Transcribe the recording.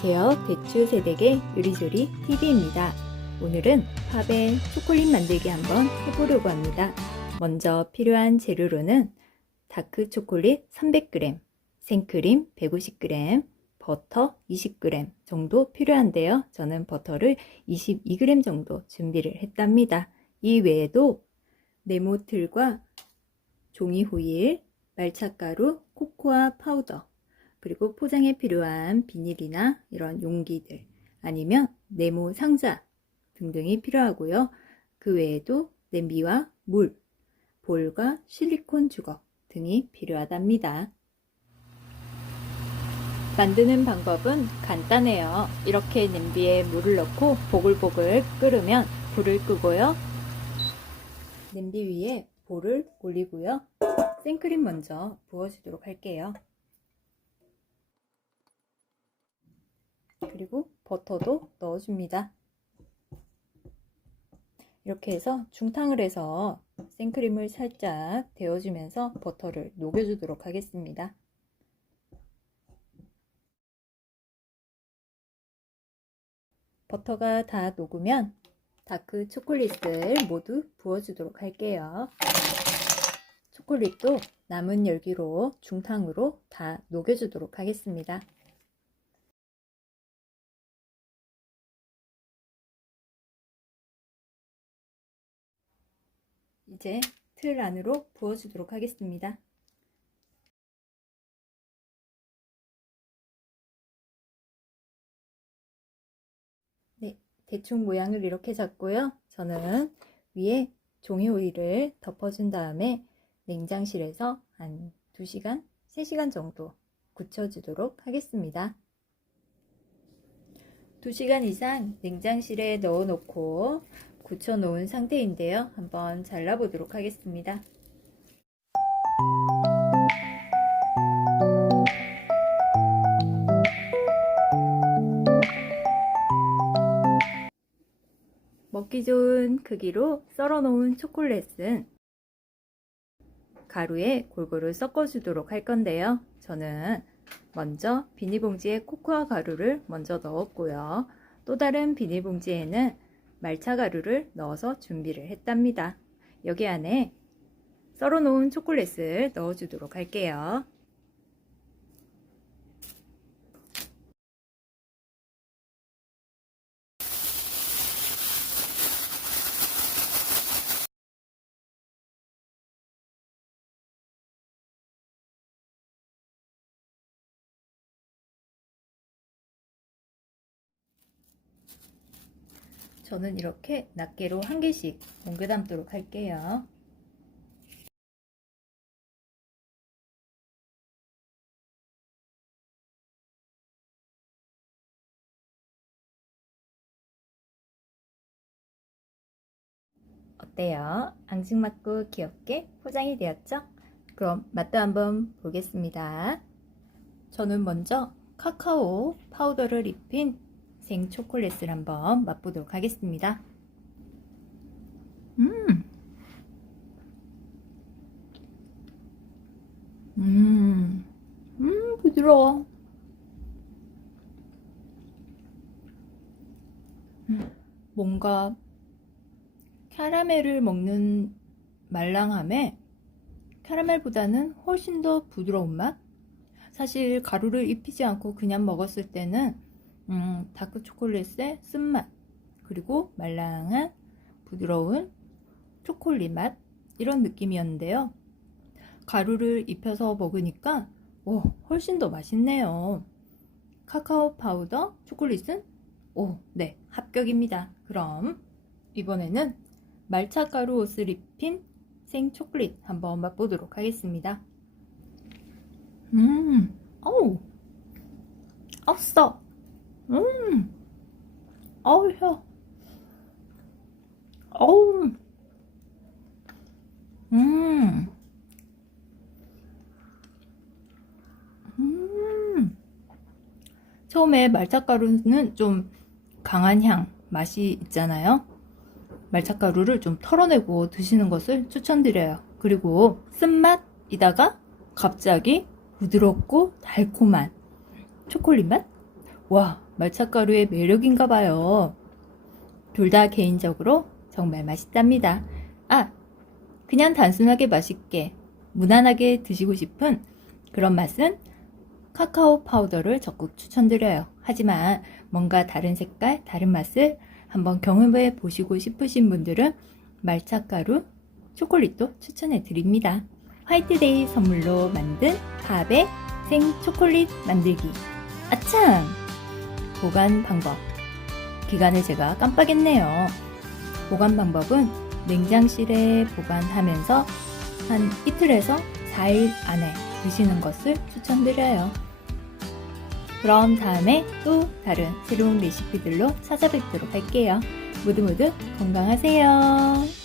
안녕하세요. 세대계 요리조리 TV입니다. 오늘은 팝에 초콜릿 만들기 한번 해보려고 합니다. 먼저 필요한 재료로는 다크 초콜릿 300g, 생크림 150g, 버터 20g 정도 필요한데요. 저는 버터를 22g 정도 준비를 했답니다. 이 외에도 네모틀과 종이 호일, 말차가루, 코코아 파우더, 그리고 포장에 필요한 비닐이나 이런 용기들 아니면 네모 상자 등등이 필요하고요. 그 외에도 냄비와 물, 볼과 실리콘 주걱 등이 필요하답니다. 만드는 방법은 간단해요. 이렇게 냄비에 물을 넣고 보글보글 끓으면 불을 끄고요. 냄비 위에 볼을 올리고요. 생크림 먼저 부어주도록 할게요. 그리고 버터도 넣어줍니다. 이렇게 해서 중탕을 해서 생크림을 살짝 데워주면서 버터를 녹여주도록 하겠습니다. 버터가 다 녹으면 다크 초콜릿을 모두 부어주도록 할게요. 초콜릿도 남은 열기로 중탕으로 다 녹여주도록 하겠습니다. 이제 틀 안으로 부어주도록 하겠습니다. 네, 대충 모양을 이렇게 잡고요. 저는 위에 종이 호일을 덮어준 다음에 냉장실에서 한 2시간, 3시간 정도 굳혀주도록 하겠습니다. 2시간 이상 냉장실에 넣어 놓고 굳혀 놓은 상태인데요. 한번 잘라 보도록 하겠습니다. 먹기 좋은 크기로 썰어 놓은 초콜릿은 가루에 골고루 섞어 주도록 할 건데요. 저는 먼저 비닐봉지에 코코아 가루를 먼저 넣었고요. 또 다른 비닐봉지에는 말차 가루를 넣어서 준비를 했답니다. 여기 안에 썰어 놓은 초콜릿을 넣어주도록 할게요. 저는 이렇게 낱개로 한 개씩 옮겨 담도록 할게요. 어때요? 앙증맞고 귀엽게 포장이 되었죠? 그럼 맛도 한번 보겠습니다. 저는 먼저 카카오 파우더를 입힌 생 초콜릿을 한번 맛보도록 하겠습니다. 음, 음, 음, 부드러워. 음, 뭔가 캐러멜을 먹는 말랑함에 캐러멜보다는 훨씬 더 부드러운 맛? 사실 가루를 입히지 않고 그냥 먹었을 때는 음, 다크 초콜릿의 쓴맛 그리고 말랑한 부드러운 초콜릿 맛 이런 느낌이었는데요. 가루를 입혀서 먹으니까 오, 훨씬 더 맛있네요. 카카오 파우더 초콜릿은 오, 네, 합격입니다. 그럼 이번에는 말차 가루 옷을 입힌 생 초콜릿 한번 맛보도록 하겠습니다. 음, 어우, 없어. 음, 어우, 혀. 어우, 음, 음. 처음에 말차가루는 좀 강한 향, 맛이 있잖아요. 말차가루를 좀 털어내고 드시는 것을 추천드려요. 그리고 쓴맛이다가 갑자기 부드럽고 달콤한 초콜릿 맛? 와, 말차가루의 매력인가 봐요. 둘 다 개인적으로 정말 맛있답니다. 아, 그냥 단순하게 맛있게, 무난하게 드시고 싶은 그런 맛은 카카오 파우더를 적극 추천드려요. 하지만 뭔가 다른 색깔, 다른 맛을 한번 경험해 보시고 싶으신 분들은 말차가루, 초콜릿도 추천해 드립니다. 화이트데이 선물로 만든 팝의 생 초콜릿 만들기. 아참! 보관 방법. 기간을 제가 깜빡했네요. 보관 방법은 냉장실에 보관하면서 한 이틀에서 4일 안에 드시는 것을 추천드려요. 그럼 다음에 또 다른 새로운 레시피들로 찾아뵙도록 할게요. 모두 모두 건강하세요.